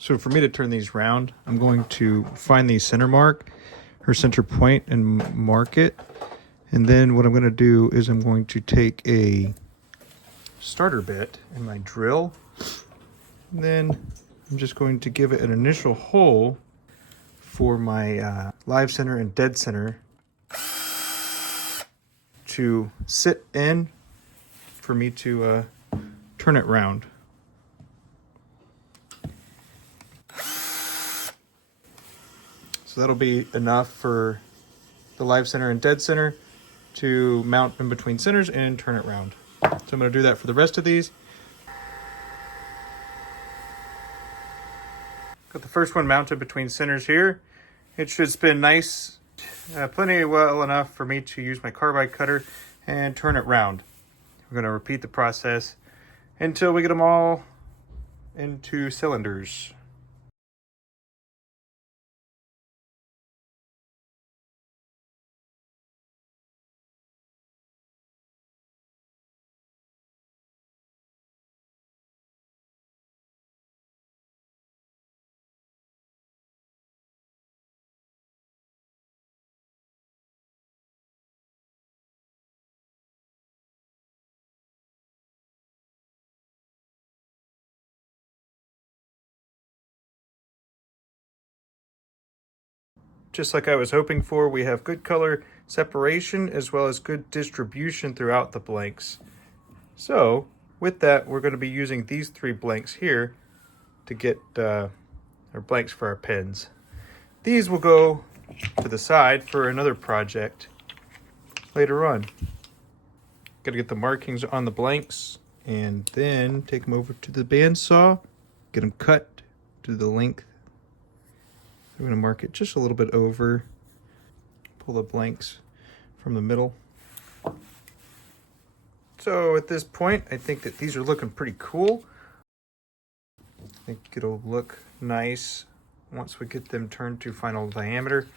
So for me to turn these round, I'm going to find the center mark, or center point, and mark it. And then what I'm going to do is I'm going to take a starter bit and my drill. And then I'm just going to give it an initial hole for my live center and dead center to sit in for me to turn it round. So that'll be enough for the live center and dead center to mount in between centers and turn it round. So I'm going to do that for the rest of these. Got the first one mounted between centers here. It should spin nice, plenty well enough for me to use my carbide cutter and turn it round. We're going to repeat the process until we get them all into cylinders. Just like I was hoping for, we have good color separation as well as good distribution throughout the blanks. So with that, we're going to be using these 3 blanks here to get our blanks for our pins. These will go to the side for another project later on. Got to get the markings on the blanks and then take them over to the bandsaw, get them cut to the length. I'm going to mark it just a little bit over, pull the blanks from the middle. So at this point, I think that these are looking pretty cool. I think it'll look nice once we get them turned to final diameter.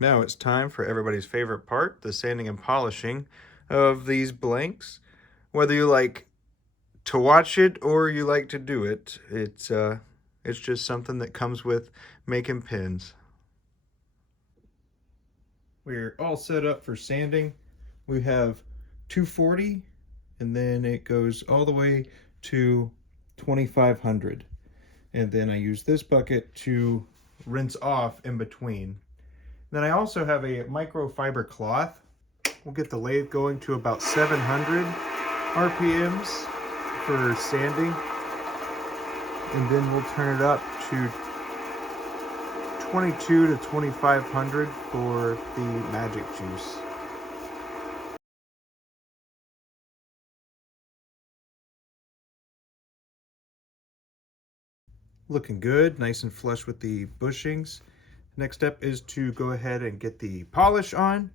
Now it's time for everybody's favorite part, the sanding and polishing of these blanks. Whether you like to watch it or you like to do it, it's just something that comes with making pins. We're all set up for sanding. We have 240 and then it goes all the way to 2500. And then I use this bucket to rinse off in between. Then I also have a microfiber cloth. We'll get the lathe going to about 700 RPMs for sanding. And then we'll turn it up to 22 to 2500 for the magic juice. Looking good, nice and flush with the bushings. Next step is to go ahead and get the polish on,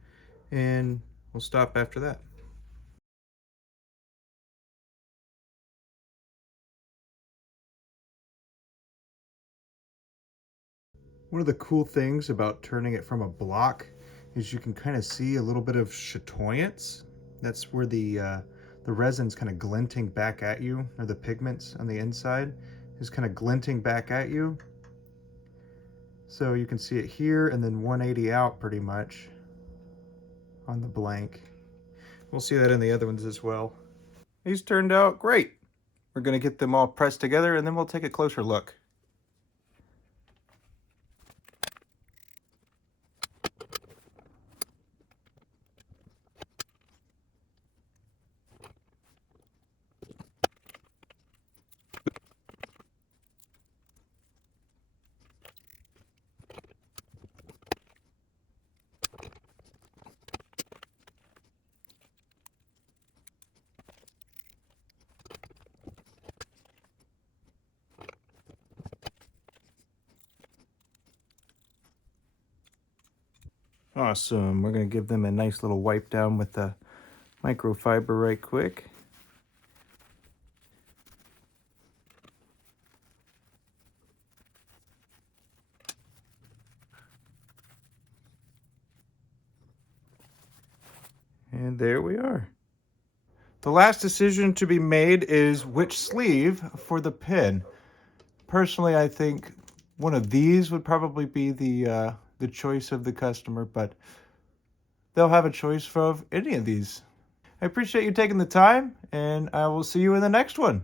and we'll stop after that. One of the cool things about turning it from a block is you can kind of see a little bit of chatoyance. That's where the resin's kind of glinting back at you, or the pigments on the inside is kind of glinting back at you. So you can see it here and then 180 out pretty much on the blank. We'll see that in the other ones as well. These turned out great. We're going to get them all pressed together and then we'll take a closer look. Awesome. We're going to give them a nice little wipe down with the microfiber right quick. And there we are. The last decision to be made is which sleeve for the pin. Personally, I think one of these would probably be the choice of the customer, but they'll have a choice of any of these. I appreciate you taking the time, and I will see you in the next one.